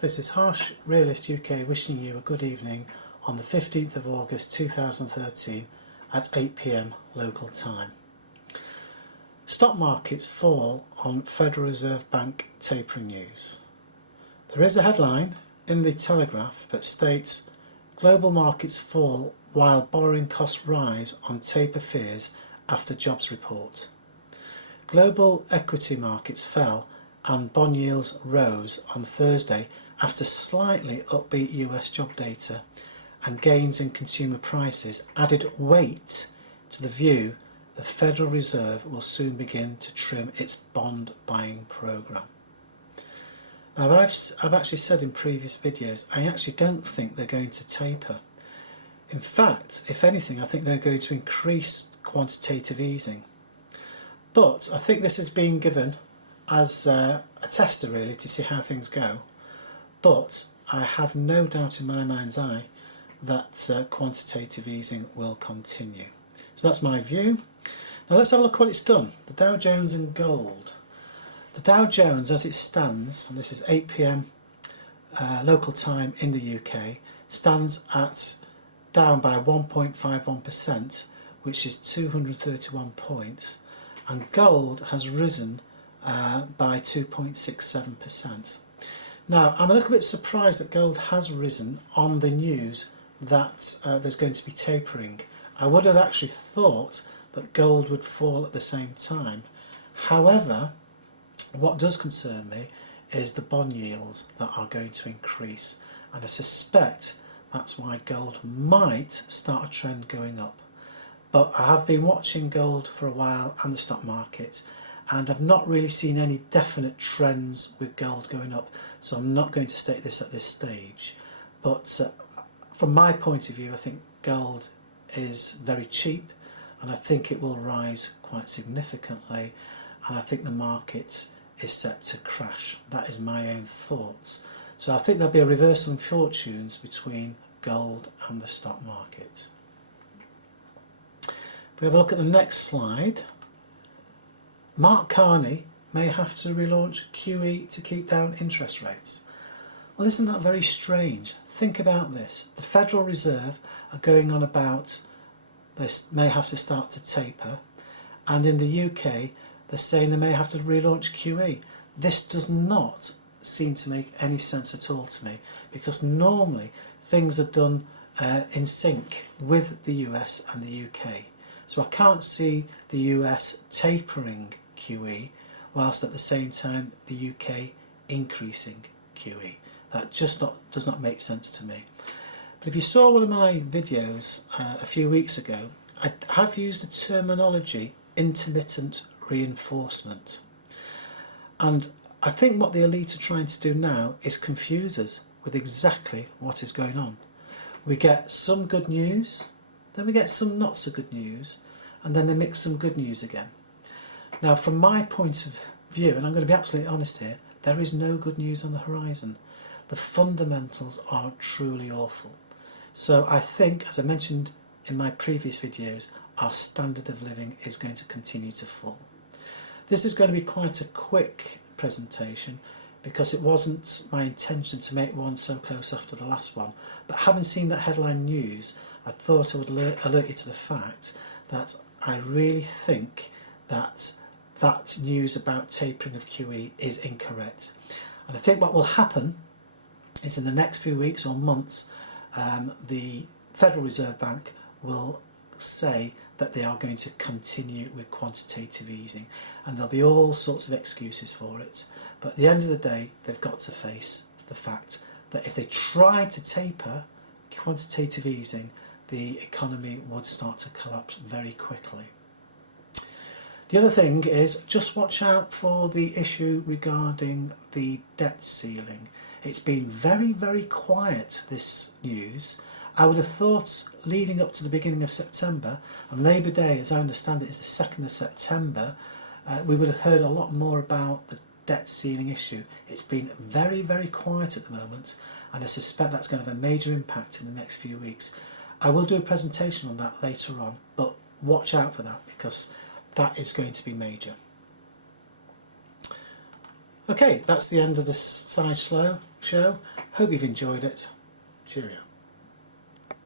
This is Harsh Realist UK wishing you a good evening on the 15th of August 2013 at 8 p.m. local time. Stock markets fall on Federal Reserve Bank tapering news. There is a headline in the Telegraph that states global markets fall while borrowing costs rise on taper fears after jobs report. Global equity markets fell and bond yields rose on Thursday after slightly upbeat US job data and gains in consumer prices added weight to the view the Federal Reserve will soon begin to trim its bond buying programme. Now I've actually said in previous videos I actually don't think they're going to taper. In fact, if anything, I think they're going to increase quantitative easing. But I think this is being given as a tester really to see how things go. But I have no doubt in my mind's eye that quantitative easing will continue. So that's my view. Now let's have a look at what it's done. The Dow Jones and gold. The Dow Jones as it stands, and this is 8 p.m. Local time in the UK, stands at down by 1.51%, which is 231 points, and gold has risen by 2.67%. Now I'm a little bit surprised that gold has risen on the news that there's going to be tapering. I would have actually thought that gold would fall at the same time. However, what does concern me is the bond yields that are going to increase, and I suspect that's why gold might start a trend going up. But I have been watching gold for a while and the stock market, and I've not really seen any definite trends with gold going up, so I'm not going to state this at this stage. But from my point of view, I think gold is very cheap, and I think it will rise quite significantly, and I think the market is set to crash. That is my own thoughts. So I think there'll be a reversal in fortunes between gold and the stock market. If we have a look at the next slide, Mark Carney may have to relaunch QE to keep down interest rates. Well, isn't that very strange? Think about this. The Federal Reserve are going on about they may have to start to taper, and in the UK they're saying they may have to relaunch QE. This does not seem to make any sense at all to me, because normally things are done in sync with the US and the UK. So I can't see the US tapering QE whilst at the same time the UK increasing QE. That just does not make sense to me. But if you saw one of my videos a few weeks ago, I have used the terminology intermittent reinforcement. And I think what the elite are trying to do now is confuse us with exactly what is going on. We get some good news, then we get some not so good news, and then they mix some good news again. Now from my point of view, and I'm going to be absolutely honest here, there is no good news on the horizon. The fundamentals are truly awful. So I think, as I mentioned in my previous videos, our standard of living is going to continue to fall. This is going to be quite a quick presentation because it wasn't my intention to make one so close after the last one, but having seen that headline news, I thought I would alert you to the fact that I really think that that news about tapering of QE is incorrect. And I think what will happen is in the next few weeks or months the Federal Reserve Bank will say that they are going to continue with quantitative easing, and there'll be all sorts of excuses for it, but at the end of the day they've got to face the fact that if they try to taper quantitative easing, the economy would start to collapse very quickly. The other thing is just watch out for the issue regarding the debt ceiling. It's been very, very quiet, this news. I would have thought leading up to the beginning of September, and Labour Day, as I understand it, is the 2nd of September, we would have heard a lot more about the debt ceiling issue. It's been very, very quiet at the moment, and I suspect that's going to have a major impact in the next few weeks. I will do a presentation on that later on, but watch out for that because that is going to be major. Okay, that's the end of this side show. Hope you've enjoyed it. Cheerio.